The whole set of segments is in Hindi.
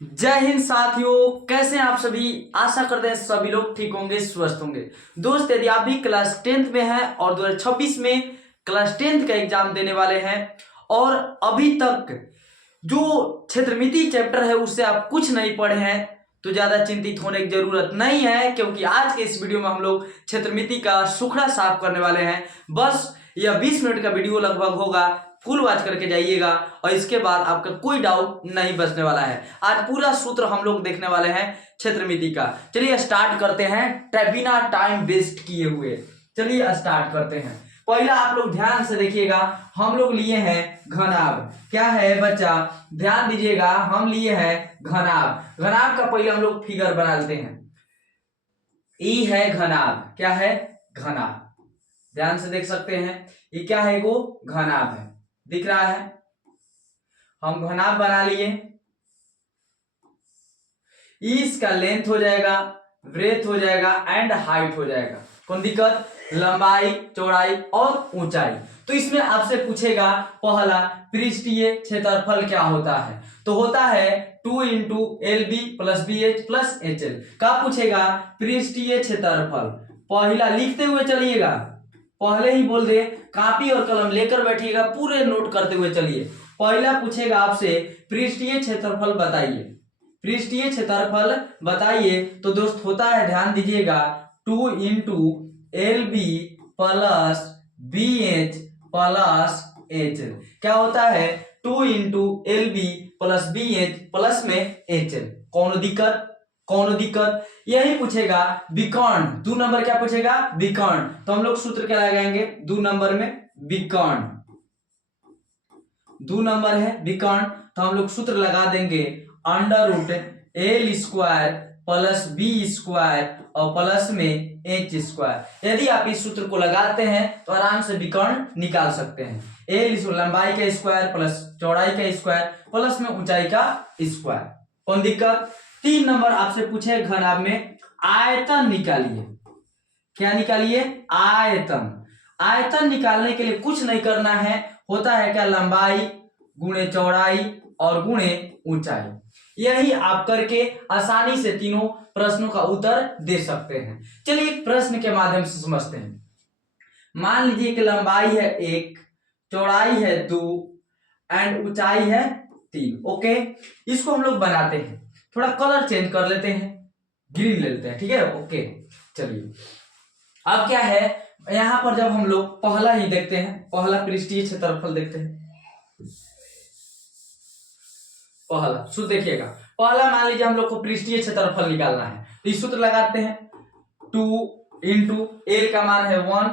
जय हिंद साथियों, कैसे हैं आप सभी। आशा करते हैं सभी लोग ठीक होंगे, स्वस्थ होंगे। दोस्त, यदि आप भी क्लास 10th में हैं और 2026 में क्लास 10th का एग्जाम देने वाले हैं और अभी तक जो क्षेत्रमिति चैप्टर है उससे आप कुछ नहीं पढ़े हैं, तो ज्यादा चिंतित होने की जरूरत नहीं है, क्योंकि आज के इस वीडियो में हम लोग क्षेत्रमिति का सुखड़ा साफ करने वाले हैं। बस यह 20 मिनट का वीडियो लगभग होगा, फुल वॉच करके जाइएगा और इसके बाद आपका कोई डाउट नहीं बचने वाला है। आज पूरा सूत्र हम लोग देखने वाले हैं क्षेत्रमिति का। चलिए स्टार्ट करते हैं बिना टाइम वेस्ट किए हुए। चलिए स्टार्ट करते हैं। पहला आप लोग ध्यान से देखिएगा, हम लोग लिए हैं घनाभ। क्या है बच्चा, ध्यान दीजिएगा, हम लिए हैं घनाभ। घनाभ का पहले हम लोग फिगर बना लेते हैं। ई है घनाभ। क्या है? घनाभ। ध्यान से देख सकते हैं, ये क्या है? वो घनाभ है, दिख रहा है। हम घनाभ बना लिए। इसका लेंथ हो जाएगा, ब्रेथ हो जाएगा एंड हाइट हो जाएगा। कौन दिक्कत? लंबाई, चौड़ाई और ऊंचाई। तो इसमें आपसे पूछेगा पहला, पृष्ठीय क्षेत्रफल क्या होता है? तो होता है 2 into L B plus B H plus H L. क्या पूछेगा? पृष्ठीय क्षेत्रफल। पहला लिखते हुए चलिएगा, पहले ही बोल दे, कॉपी और कलम लेकर बैठिएगा, पूरे नोट करते हुए चलिए। पहला पूछेगा आपसे पृष्ठीय क्षेत्रफल बताइए। पृष्ठीय क्षेत्रफल बताइए। तो दोस्त होता है, ध्यान दीजिएगा, 2 into L B plus B H plus H L. क्या होता है? 2 into L B plus B H plus में एच एल। कौन दिक्कत? कौन दिक्कत? यही पूछेगा विकर्ण। 2 नंबर क्या पूछेगा? विकर्ण। तो हम लोग सूत्र क्या लगाएंगे 2 नंबर में? विकर्ण। 2 नंबर है विकर्ण, तो हम लोग सूत्र लगा देंगे under root L square plus B square और प्लस में एच स्क्वायर। यदि आप इस सूत्र को लगाते हैं तो आराम से विकर्ण निकाल सकते हैं। एल लंबाई का स्क्वायर प्लस चौड़ाई का स्क्वायर प्लस में ऊंचाई का स्क्वायर। कौन दिक्कत? 3 नंबर आपसे पूछे घनाभ में आयतन निकालिए। क्या निकालिए? आयतन। आयतन निकालने के लिए कुछ नहीं करना है, होता है क्या? लंबाई गुणे चौड़ाई और गुणे ऊंचाई। यही आप करके आसानी से तीनों प्रश्नों का उत्तर दे सकते हैं। चलिए एक प्रश्न के माध्यम से समझते हैं। मान लीजिए कि लंबाई है 1, चौड़ाई है 2 एंड ऊंचाई है 3। ओके, इसको हम लोग बनाते हैं, थोड़ा कलर चेंज कर लेते हैं, ग्रीन ले लेते हैं, ठीक है। ओके, चलिए अब क्या है, यहां पर जब हम लोग पहला ही देखते हैं, पहला पृष्ठीय क्षेत्रफल देखते हैं। पहला सूत्र देखिएगा, पहला मान लीजिए हम लोग को पृष्ठीय क्षेत्रफल निकालना है, तो इस सूत्र लगाते हैं। 2 इंटू एल का मान है 1,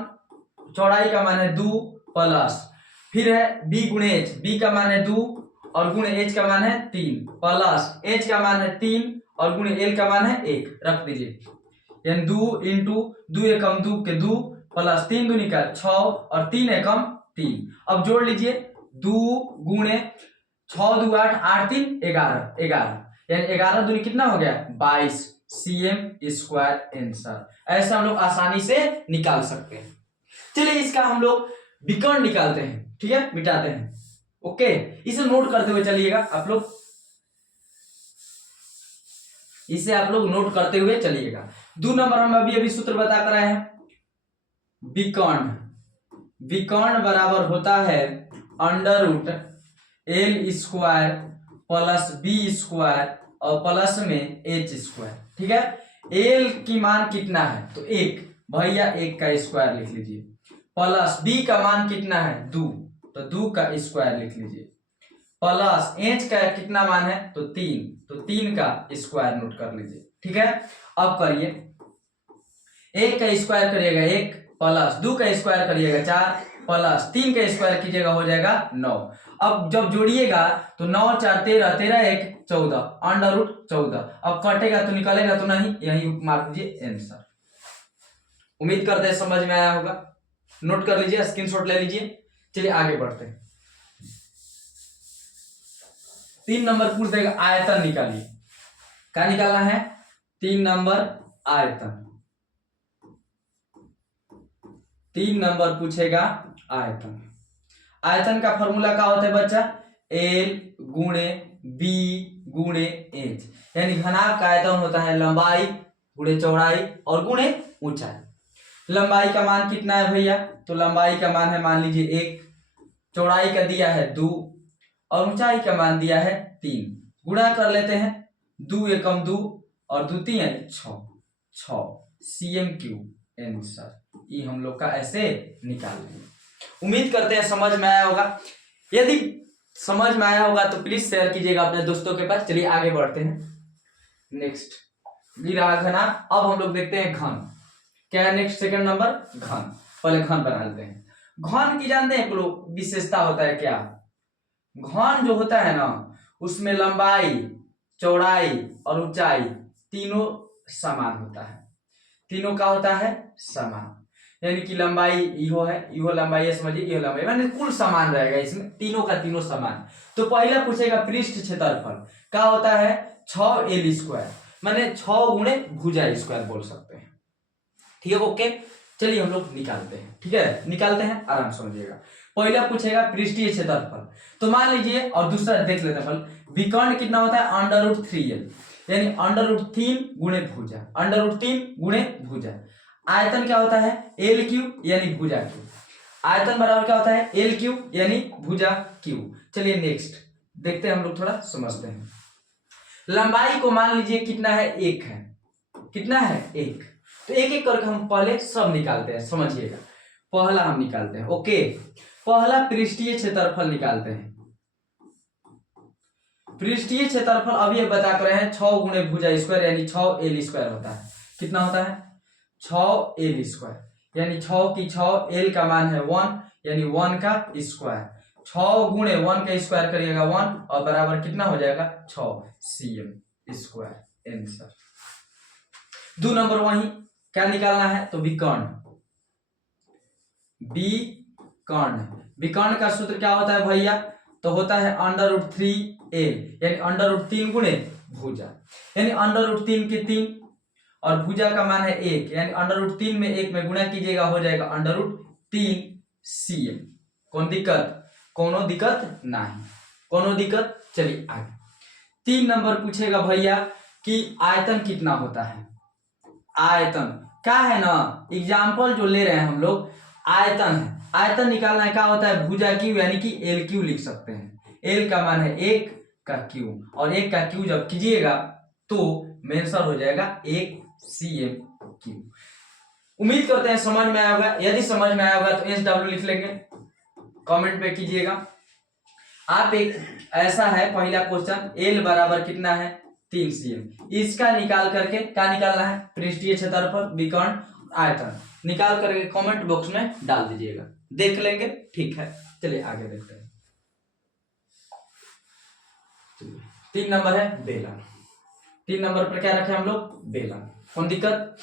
चौड़ाई का मान है 2 प्लस, फिर है बी गुणे एच, बी का मान है 2 और गुणे एच का मान है 3 प्लस एच का मान है 3 और गुणे एल का मान है 1। रख दीजिए, यानी 2 इंटू 2 एकम 2 के 2 प्लस 3 दूनी का 6 और 3 एकम 3। अब जोड़ लीजिए, 2 गुणे 6 2 8 8 3 11 11, यानी 11 दूनी कितना हो गया? 22 cm स्क्वायर आंसर। ऐसा हम लोग आसानी से निकाल सकते हैं। चलिए इसका हम लोग विकर्ण निकालते हैं, ठीक है, मिटाते हैं। ओके, इसे नोट करते हुए चलिएगा आप लोग, इसे आप लोग नोट करते हुए चलिएगा। 2 नंबर हम अभी अभी सूत्र बता कर आए हैं, विकर्ण। विकर्ण बराबर होता है under root L square plus B square और प्लस में एच स्क्वायर, ठीक है। एल की मान कितना है? तो 1, भैया 1 का स्क्वायर लिख लीजिए, प्लस बी का मान कितना है? 2, तो 2 का स्क्वायर लिख लीजिए, प्लस एच का कितना मान है? तो 3, तो 3 का स्क्वायर नोट कर लीजिए, ठीक है। अब करिए, 1 का स्क्वायर करिएगा 1 प्लस 2 का स्क्वायर करिएगा 4 प्लस 3 का स्क्वायर कीजिएगा हो जाएगा 9। अब जब जोड़िएगा तो 9 4 13, 13 1 14, अंडर रूट 14। अब कटेगा तो निकलेगा तो नहीं, यही मार दीजिए आंसर। उम्मीद करते हैं समझ में आया होगा, नोट कर लीजिए, स्क्रीनशॉट ले लीजिए। चलिए आगे बढ़ते हैं। 3 नंबर पूछ देगा आयतन निकालिए। क्या निकालना है? 3 नंबर आयतन। 3 नंबर पूछेगा आयतन। आयतन का फॉर्मूला क्या होता है बच्चा? एल गुणे बी गुणे एच, यानी घनाभ का आयतन होता है लंबाई गुणे चौड़ाई और गुणे ऊंचाई। लंबाई का मान कितना है भैया, तो लंबाई का मान है मान लीजिए 1, चौड़ाई का दिया है 2 और ऊंचाई का मान दिया है 3। गुणा कर लेते हैं, 2 एकम 2 और 2 3 6 cm क्यूब आंसर। ये हम लोग का ऐसे निकाल लेंगे। उम्मीद करते हैं समझ में आया होगा। यदि समझ में आया होगा तो प्लीज शेयर कीजिएगा अपने दोस्तों के पास। चलिए आगे बढ़ते हैं। नेक्स्ट रहा घना। अब हम लोग देखते हैं घन। क्या है नेक्स्ट सेकंड नंबर, घन। पहले घन बना लेते हैं। घन की जानते हैं लोग विशेषता होता है क्या, घन जो होता है ना उसमें लंबाई चौड़ाई और ऊंचाई तीनों समान होता है। तीनों का होता है समान, यानी कि लंबाई इहो है, इहो लंबाई है, समझिए इहो लंबाई, माने कुल समान रहेगा इसमें, तीनों का तीनों समान। तो पहला पूछेगा पृष्ठ क्षेत्रफल क्या होता है 6l², माने 6 गुणे भुजा स्क्वायर बोल सकते हैं। ठीक है ओके, चलिए हम लोग निकालते हैं। ठीक है निकालते हैं, आराम समझिएगा। पहला पूछेगा पृष्ठीय क्षेत्रफल, तो मान लीजिए, और दूसरा देख लेते हैं विकर्ण कितना होता है √3l, यानी √3 गुणे भुजा, √3 गुणे भुजा। आयतन क्या होता है l³ यानी भुजा क्यूब। आयतन बराबर क्या होता है l³ यानी भुजा क्यूब। चलिए नेक्स्ट देखते हैं, हम लोग थोड़ा समझते हैं। लंबाई को मान लीजिए कितना है 1 है, कितना है 1, तो एक एक करके हम पहले सब निकालते हैं, समझिएगा। पहला हम निकालते हैं ओके, पहला पृष्ठीय क्षेत्रफल निकालते हैं। पृष्ठीय क्षेत्रफल अभी बता कर रहे हैं 6 गुणे भुजा स्क्वायर यानी 6l² होता है। कितना होता है 6l², यानी 6 की 6, l का मान है 1 यानी 1 का स्क्वायर, 6 गुणे 1 का स्क्वायर करिएगा 1 और बराबर कितना हो जाएगा 6 cm² आंसर। 2 नंबर वही क्या निकालना है, तो विकर्ण। विकर्ण, विकर्ण का सूत्र क्या होता है भैया, तो होता है √3l, यानी √3 गुणे भुजा, यानी √3 के 3 और भुजा का मान है 1, यानी √3 में 1 में गुणा कीजिएगा हो जाएगा √3 cm। कौन दिक्कत, कोनो दिक्कत नहीं, कोनो दिक्कत। चलिए आगे 3 नंबर पूछेगा भैया कि आयतन कितना होता है। आयतन क्या है ना, एग्जाम्पल जो ले रहे हैं हम लोग आयतन है, आयतन निकालना है क्या होता है भुजा क्यूब, यानी कि l³ लिख सकते हैं। l का मान है 1 का क्यूब, और 1 का क्यूब जब कीजिएगा तो आंसर हो जाएगा 1 cm³। उम्मीद करते हैं समझ में आया होगा। यदि समझ में आया होगा तो SW लिख लेंगे, कमेंट पे कीजिएगा आप। एक ऐसा है पहला क्वेश्चन, l बराबर कितना है 3 cm, इसका निकाल करके क्या निकालना है पृष्ठीय क्षेत्रफल विकर्ण आयतन निकाल करके कमेंट बॉक्स में डाल दीजिएगा, देख लेंगे। ठीक है चलिए आगे देखते हैं। 3 नंबर है बेलन। 3 नंबर पर क्या रखे हम लोग बेलन, कौन दिक्कत।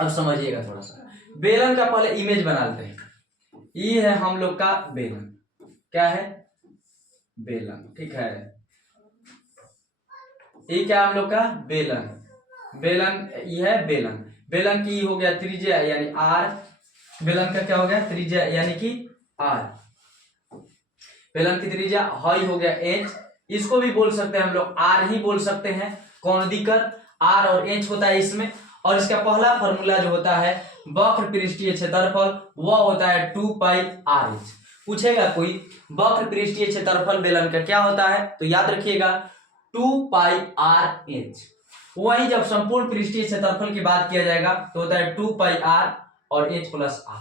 अब समझिएगा थोड़ा सा, बेलन का पहले इमेज बना लेते हैं। ये है हम लोग का बेलन, क्या है बेलन, ठीक है। ये क्या हम लोग का बेलन, बेलन ये है बेलन। बेलन की हो गया त्रिज्या यानी r, बेलन का क्या हो गया त्रिज्या यानी कि r, बेलन की त्रिज्या हाई हो गया h, इसको भी बोल सकते हैं हम लोग r ही बोल सकते हैं, कौन दिक्कत। r और h होता है इसमें, और इसका पहला फॉर्मूला जो होता है वक्र पृष्ठीय क्षेत्रफल वह होता है 2πrh। पूछेगा कोई वक्र पृष्ठीय क्षेत्रफल बेलन का क्या होता है, तो याद रखिएगा 2πrh। वही जब संपूर्ण पृष्ठीय क्षेत्रफल की बात किया जाएगा तो होता है 2πr और h प्लस r।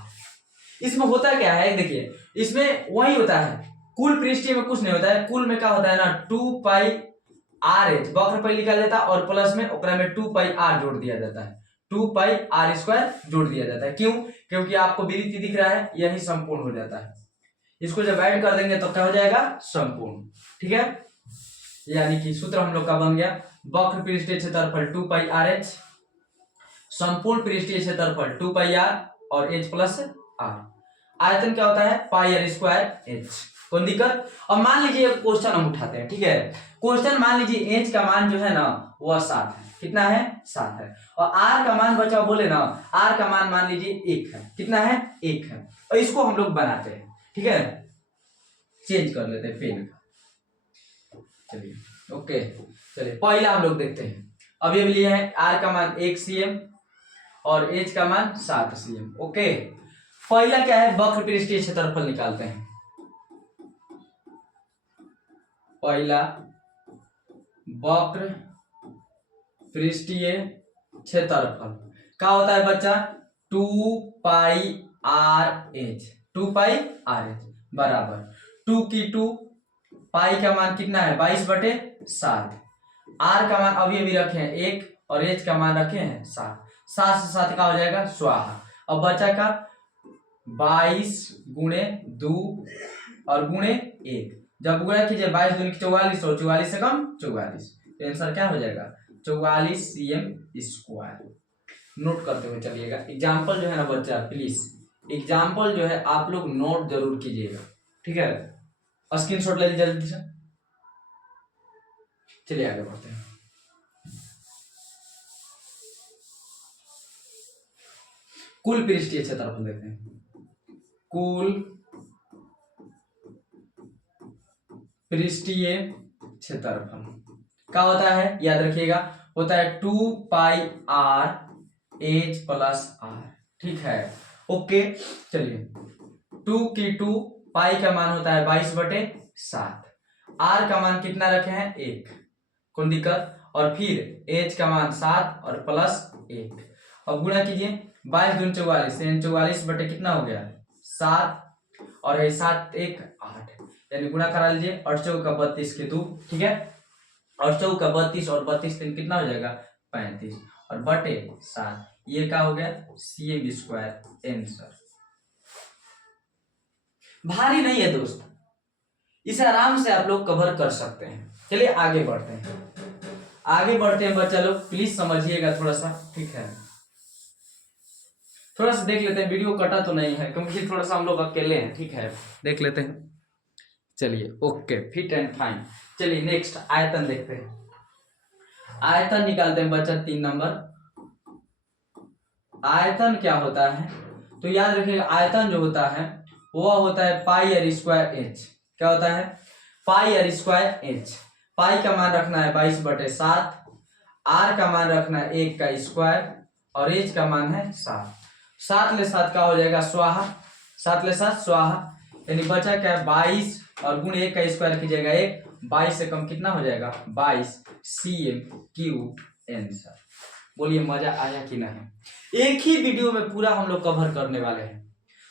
इसमें होता क्या है देखिए, इसमें वही होता है, कुल पृष्ठीय में कुछ नहीं होता है, कुल में क्या होता है ना 2πrh वक्र पर लिखा जाता है और प्लस में ओकरा में 2πr जोड़ दिया जाता है, 2πr² जोड़ दिया जाता है। क्यों, क्योंकि आपको वृत्त दिख रहा है यही संपूर्ण हो जाता है, इसको जब ऐड कर देंगे तो क्या हो जाएगा संपूर्ण। ठीक है, यानी कि सूत्र हम लोग का बन गया वक्र पृष्ठीय क्षेत्रफल 2πrh, संपूर्ण पृष्ठीय क्षेत्रफल 2πr और h प्लस r। आयतन क्या होता है πr²h, कौन दिक्कत। और मान लीजिए एक क्वेश्चन हम उठाते हैं, ठीक है। क्वेश्चन मान लीजिए h का मान जो है ना वह 7 है, कितना है 7 है, और r का मान बचा बोले ना, r का मान लीजिए 1 है, कितना है 1 है, और इसको हम लोग बनाते हैं। ठीक है, चेंज कर लेते हैं पेन का, चलिए ओके, चलिए पहला हम लोग देखते हैं। अभी अभी लिया है आर का मान 1 cm और एच का मान 7 cm। ओके, पहला क्या है, वक्र पृष्ठीय क्षेत्रफल निकालते हैं। पहला वक्र पृष्ठीय क्षेत्रफल क्या होता है बच्चा, 2 पाई आर एच, 2 पाई आर एच बराबर 2 की 2, पाई का मान कितना है 22/7, आर का मान अभी अभी रखे हैं 1 और एच का मान रखे हैं 7, 7 से 7 का हो जाएगा स्वाहा। अब बचा का 22 गुणे 2 और गुणे 1, जब गुणा कीजिए 22 दूनी 44 और 44 से कम 44, तो आंसर क्या हो जाएगा 44 cm²। नोट करते हुए चलिएगा। एग्जाम्पल जो है ना बच्चा, प्लीज एग्जाम्पल जो है आप लोग नोट जरूर कीजिएगा, ठीक है, स्क्रीनशॉट ले लीजिए जल्दी से। चलिए आगे बढ़ते हैं। कुल पृष्ठीय क्षेत्रफल देखते हैं। कुल पृष्ठीय क्षेत्रफल क्या होता है, याद रखिएगा, होता है 2 पाई आर एच प्लस आर, ठीक है। ओके, चलिए 2 की 2, पाई का मान होता है 22/7, आर का मान कितना रखे हैं 1, कोई दिक्कत, और फिर एच का मान 7 और प्लस 1। अब गुणा कीजिए 22 दूनी 44, 44 बटे कितना हो गया 7, और है 7 1 8, यानी गुणा करा लीजिए, 8 चौका 32 के 2, ठीक है, 8 चौका 32 और 32 दिन कितना हो जाएगा 35 और बटे 7, ये क्या हो गया cm² आंसर। भारी नहीं है दोस्त, इसे आराम से आप लोग कवर कर सकते हैं। चलिए आगे बढ़ते हैं, आगे बढ़ते हैं बच्चा लोग, प्लीज समझिएगा थोड़ा सा, ठीक है। थोड़ा सा देख लेते हैं, वीडियो कटा तो नहीं है क्योंकि थोड़ा सा हम लोग अकेले हैं, ठीक है, देख लेते हैं। चलिए ओके, फिट एंड फाइन। चलिए नेक्स्ट आयतन देखते हैं। आयतन निकालते हैं बच्चा 3 नंबर। आयतन क्या होता है, तो याद रखिएगा आयतन जो होता है वह होता है पाई आर स्क्वायर एच। क्या होता है पाई आर स्क्वायर एच। पाई का मान रखना है 22/7, आर का मान रखना है 1 का स्क्वायर और एच का मान है 7। 7 ले 7 का हो जाएगा स्वाहा, 7 ले 7 स्वाहा, यानी बचा क्या है 22 और गुण 1 का स्क्वायर कीजिएगा 1, 22 से कम कितना हो जाएगा 22 cm³ आंसर। बोलिए मजा आया कि नहीं। एक ही वीडियो में पूरा हम लोग कवर करने वाले हैं,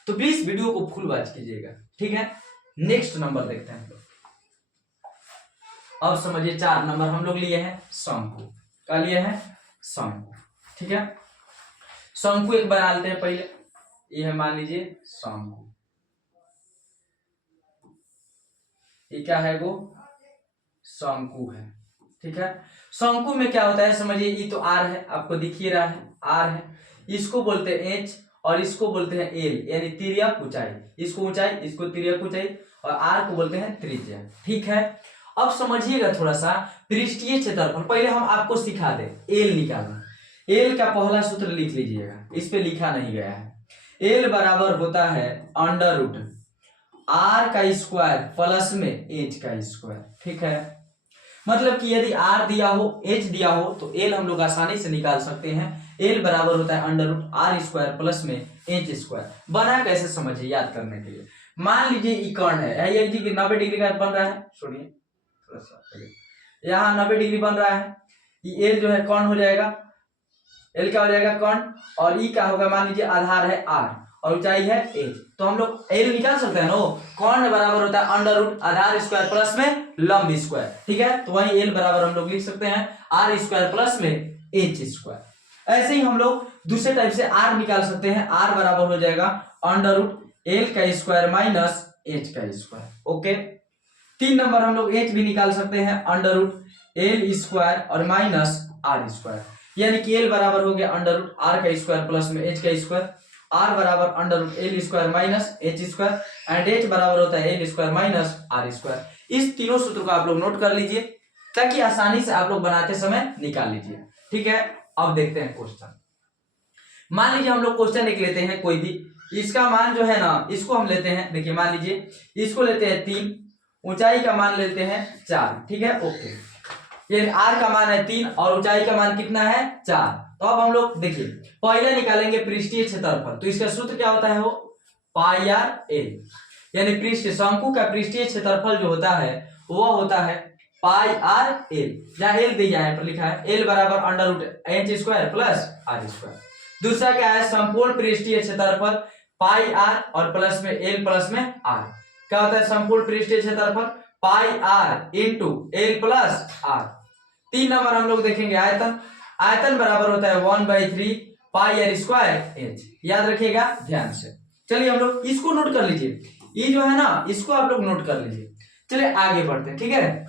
तो प्लीज वीडियो को फुल वॉच कीजिएगा, ठीक है। नेक्स्ट नंबर देखते हैं हम लोग। अब समझिए 4 नंबर हम लोग लिए हैं शंकु। क्या लिए हैं शंकु, ठीक है। शंकु एक बना लेते हैं पहले, ये है मान लीजिए शंकु, ये क्या है वो शंकु है, ठीक है। शंकु में क्या होता है समझिए, ये तो आर है, आपको दिख ही रहा है आर है, इसको बोलते हैं एच और इसको बोलते हैं एल, यानी तिर्यक ऊंचाई, इसको ऊंचाई इसको तिर्यक ऊंचाई, और आर को बोलते हैं त्रिज्या, ठीक है। अब समझिएगा थोड़ा सा पृष्ठीय क्षेत्रफल, पहले हम आपको सिखा दे एल निकालना। एल का पहला सूत्र लिख लीजिएगा, इस पे लिखा नहीं गया है। एल बराबर होता है √ आर का स्क्वायर प्लस में एच का स्क्वायर, ठीक है। मतलब कि यदि आर दिया हो एच दिया हो तो एल हम लोग आसानी से निकाल सकते हैं। एल बराबर होता है √r² प्लस में एच स्क्वायर। बना कैसे समझिए याद करने के लिए, मान लीजिए ये कर्ण है, ये जी 90 डिग्री का बन रहा है, सुनिए थोड़ा सा, यहाँ 90 डिग्री बन रहा है, ये एल जो है कर्ण हो जाएगा, एल क्या हो जाएगा कर्ण, और ई क्या होगा मान लीजिए आधार है आर और ऊंचाई है एच, तो हम लोग एल निकाल सकते हैं ना, कर्ण बराबर होता है √ आधार स्क्वायर प्लस में लंब स्क्वायर, ठीक है। तो वही एल बराबर हम लोग लिख सकते हैं r² प्लस में एच स्क्वायर। ऐसे ही हम लोग दूसरे टाइप से आर निकाल सकते हैं, आर बराबर हो जाएगा √l² माइनस एच का स्क्वायर, ओके। 3 नंबर हम लोग एच भी निकाल सकते हैं √l² और माइनस r², यानी कि एल बराबर हो गया √r² प्लस में एच का स्क्वायर, आर बराबर √l² माइनस एच² एंड एच बराबर होता है l² माइनस r²। इस तीनों सूत्र को आप लोग नोट कर लीजिए ताकि आसानी से आप लोग बनाते समय निकाल लीजिए, ठीक है। अब देखते हैं क्वेश्चन। मान लीजिए हम लोग क्वेश्चन एक लेते हैं कोई भी, इसका मान जो है ना इसको हम लेते हैं, देखिए मान लीजिए इसको लेते हैं 3 ऊंचाई का मान लेते हैं 4, ठीक है ओके। ये r का मान है 3 और ऊंचाई का मान कितना है 4। तो अब हम लोग देखिए पहले निकालेंगे पृष्ठीय क्षेत्रफल। तो इसका सूत्र क्या होता है, वो पाई आर एल, यानी पृष्ठ शंकु का पृष्ठीय क्षेत्रफल जो होता है वो होता है पाई आर एल, जहाँ एल दिया है पर लिखा है एल बराबर under root h square plus r square. दूसरा क्या है, संपूर्ण पृष्ठीय क्षेत्रफल पाई आर और प्लस में एल प्लस में आर। क्या होता है संपूर्ण पृष्ठीय क्षेत्रफल pi r into l plus r. 3 number हम लोग देखेंगे आयतन। आयतन बराबर होता है 1/3 पाई आर स्क्वायर एच, याद रखिएगा ध्यान से। चलिए हम लोग इसको नोट कर लीजिए, ये जो है ना इसको आप लोग नोट कर लीजिए। चलिए आगे बढ़ते हैं, ठीक है।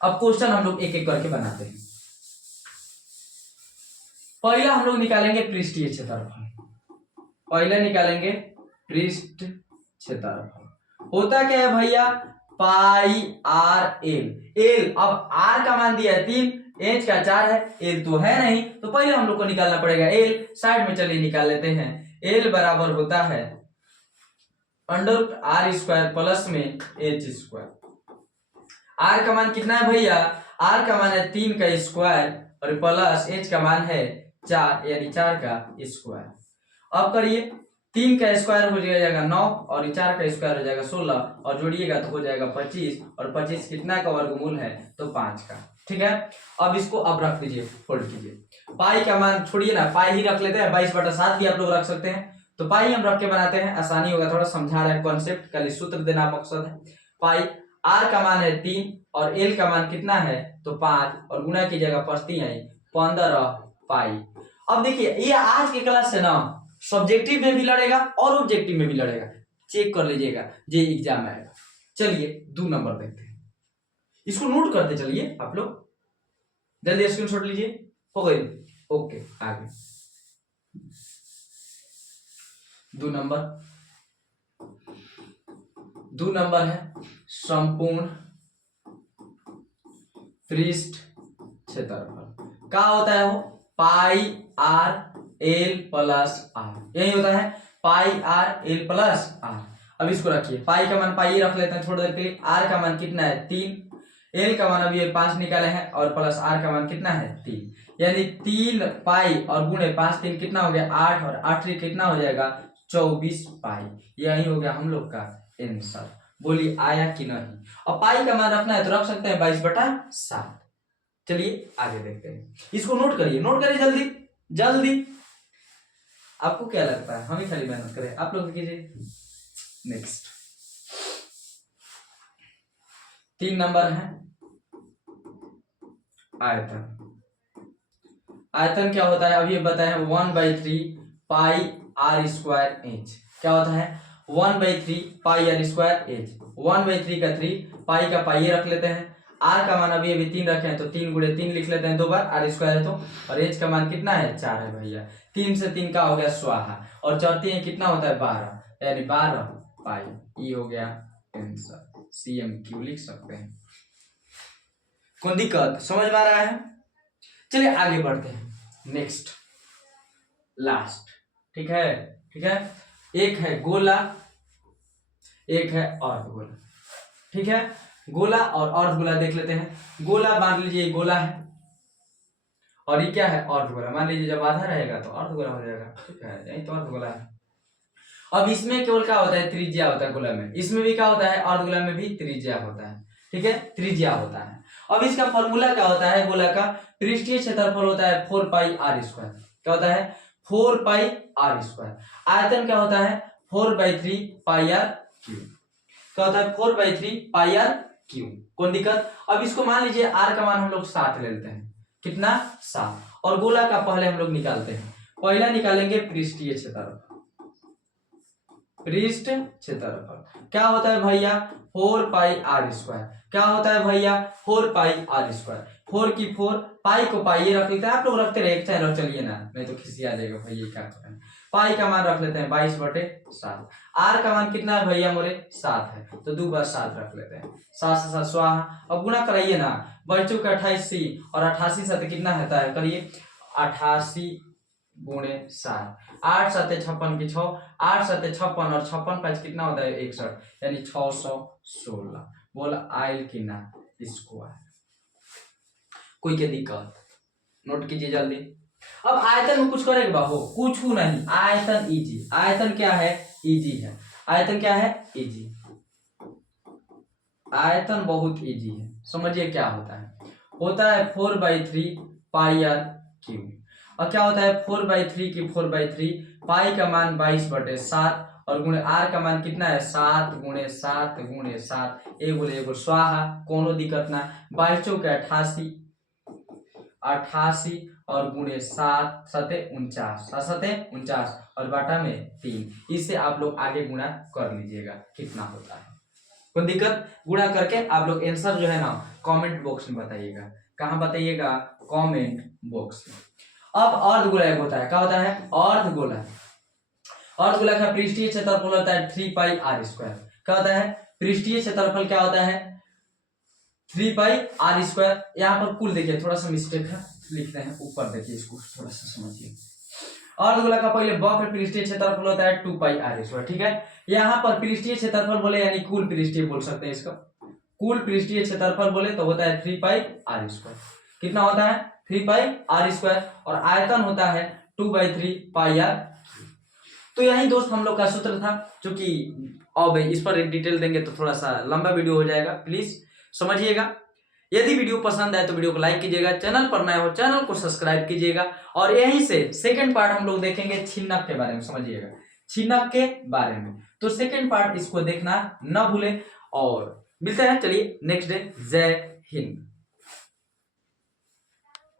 अब क्वेश्चन हम लोग एक एक करके बनाते हैं। पहला हम लोग निकालेंगे पृष्ठीय क्षेत्रफल। पहले निकालेंगे पृष्ठ क्षेत्रफल। होता क्या है भैया, पाई आर एल। एल अब आर का मान दिया है 3, एच का 4 है, एल तो है नहीं, तो पहले हम लोग को निकालना पड़ेगा एल। साइड में चलिए निकाल लेते हैं। एल बराबर होता है अंडर आर स्क्वायर प्लस में एच स्क्वायर। आर का मान कितना है भैया, आर का मान है 3 का स्क्वायर और प्लस एच का मान है 4 यानी 4 का स्क्वायर। अब करिए 3 का स्क्वायर हो जाएगा 9 और 4 का स्क्वायर हो जाएगा 16 और जोड़िएगा तो हो जाएगा 25 और 25 कितना का वर्गमूल है तो 5 का, ठीक है। अब इसको अब रख दीजिए, फोल्ड कीजिए। पाई का मान छोड़िए ना, पाई ही रख लेते हैं, 22/7 भी आप लोग रख सकते हैं। तो पाई हम रख के बनाते हैं, आसानी होगा, थोड़ा समझा रहे हैं कॉन्सेप्ट, खाली सूत्र देना मकसद है। पाई आर का मान है 3 और एल का मान कितना है तो 5 और गुना कीजिएगा 15 पाई। अब देखिए ये आज की क्लास से ना सब्जेक्टिव में भी लड़ेगा और ऑब्जेक्टिव में भी लड़ेगा, चेक कर लीजिएगा जे एग्जाम आएगा। चलिए 2 नंबर देखते हैं, इसको नोट करते चलिए आप लोग, जल्दी स्क्रीनशॉट लीजिए। हो गई, ओके आगे 2 नंबर है संपूर्ण पृष्ठ क्षेत्रफल। क्या होता है वो, पाई आर एल प्लस आर, यही होता है pi r L plus are. अब इसको रखिए, पाई का मान पाई रख लेते हैं थोड़ी देर के लिए। आर का मान कितना है 3, एल का मान अभी 5 निकाले हैं और प्लस आर का मान कितना है 3, यानी 3 पाई और गुणे 5 3 कितना हो गया 8 और 8 3 कितना हो जाएगा 24 पाई। यही हो गया हम लोग का आंसर। बोलिए आया कि नहीं। अब पाई का मान रखना है तो रख सकते हैं 22/7। चलिए आगे देखते हैं, इसको नोट करिए, नोट करिए जल्दी जल्दी। आपको क्या लगता है, हम ही खाली मेहनत करें, आप लोग कीजिए। नेक्स्ट 3 नंबर है आयतन। आयतन क्या होता है अभी बताए 1/3 पाई आर स्क्वायर एच। क्या होता है 1/3 पाई आर स्क्वायर एच। 1/3 का 3, पाई का पाई रख लेते हैं। आर का मान अभी 3 रखे हैं तो 3 गुणे 3 लिख लेते हैं 2 बार, आर स्क्वायर है तो, और एच का मान कितना है 4 है भैया। 3 से 3 का हो गया स्वाहा और 4 3 कितना होता है 12, यानी 12 पाई। ये हो गया आंसर, CMQ लिख सकते हैं। कोई दिक्कत समझ में आ रहा है। चलिए आगे बढ़ते हैं, नेक्स्ट लास्ट, ठीक है ठीक है। एक है गोला, एक है अर्धगोला, ठीक है। गोला और अर्धगोला देख लेते हैं। गोला मान लीजिए गोला है और ये क्या है अर्धगोला। मान लीजिए जब आधा रहेगा तो अर्धगोला हो जाएगा, ठीक है, यही तो अर्धगोला है। अब इसमें केवल क्या होता है त्रिज्या होता है गोला में, इसमें भी क्या होता है अर्धगोला में भी त्रिज्या होता है, ठीक है, त्रिज्या होता है। अब इसका फॉर्मूला क्या होता है, गोला का पृष्ठीय क्षेत्रफल होता है 4 पाई आर स्क्वायर। क्या होता है 4 पाई आर स्क्वायर। आयतन क्या होता है 4/3 पाई आर क्यू। क्या होता है 4/3 पाई आर क्यू। कौन दिक्कत। अब इसको मान लीजिए आर का मान हम लोग 7 ले लेते हैं, कितना 7, और गोला का पहले हम लोग निकालते हैं। पहला निकालेंगे पृष्ठीय क्षेत्रफल। पृष्ठ क्षेत्रफल क्या होता है भैया 4 पाई आर स्क्वायर। क्या होता है भैया 4 पाई आर स्क्वायर। 4 की 4, पाई को पाई रख लेते हैं, आप लोग रखते रहे, चाहे चलिए ना, नहीं तो खिसी आ जाएगा भैया क्या करें। पाई का मान रख लेते हैं 22/7। आर का मान कितना है भैया मोरे 7 है, तो 2 बार 7 रख लेते हैं, 7 से 7 स्वाहा। अब गुणा कराइए ना, बच्चों का 88 और 88 साथ कितना होता है, करिए 88 गुणे 7, 8 7 56 की 6, 8 7 56 और 56 5 कितना होता है 61, यानी 616 बोला आयल की ना स्क्वायर। कोई क्या दिक्कत, नोट कीजिए जल्दी। अब आयतन में कुछ करेगा बाबू, कुछ नहीं, आयतन इजी, आयतन क्या है, इजी है, आयतन क्या है, इजी, आयतन बहुत इजी है। समझिए क्या होता है 4/3 पाई आर क्यूब। और क्या होता है 4/3 की 4/3, पाई का मान 22/7 और गुणे आर का मान कितना है 7 × 7 × 7, एक बोले स्वाहा, कोनो दिक्कत ना, 22 चौके 88, 88 और गुणे 7 सते 49, 7 सते 49 और बाटा में 3। इससे आप लोग आगे गुणा कर लीजिएगा कितना होता है, कोई दिक्कत। गुणा करके आप लोग आंसर जो है ना कमेंट बॉक्स में बताइएगा। कहाँ बताइएगा, कमेंट बॉक्स में। अब अर्धगोला एक होता है, क्या होता है, अर्धगोला। अर्धगोला का पृष्ठीय क्षेत्रफल होता है 3πr²। क्या होता है, पृष्ठीय क्षेत्रफल क्या होता है 3πr²। यहाँ पर कुल देखिए थोड़ा सा मिस्टेक है, लिखते हैं ऊपर, देखिए इसको थोड़ा सा समझिए। अर्धगोला का पहले वक्र पृष्ठीय क्षेत्रफल होता है 2πr², ठीक है। यहाँ पर पृष्ठीय क्षेत्रफल बोले यानी कुल पृष्ठीय बोल सकते हैं इसका, कुल पृष्ठीय क्षेत्रफल बोले तो होता है 3πr²। कितना होता है 3πr², और आयतन होता है 2/3πr। तो यही दोस्त हम लोग का सूत्र था, जो कि अब इस पर एक डिटेल देंगे तो थोड़ा सा लंबा वीडियो हो जाएगा, प्लीज समझिएगा। यदि वीडियो पसंद आए तो वीडियो को लाइक कीजिएगा, चैनल पर नए हो चैनल को सब्सक्राइब कीजिएगा। और यहीं से सेकंड पार्ट हम लोग देखेंगे छिन्नक के बारे में, समझिएगा छिन्नक के बारे में। तो सेकंड पार्ट इसको देखना ना भूले, और मिलते हैं चलिए नेक्स्ट डे। जय हिंद।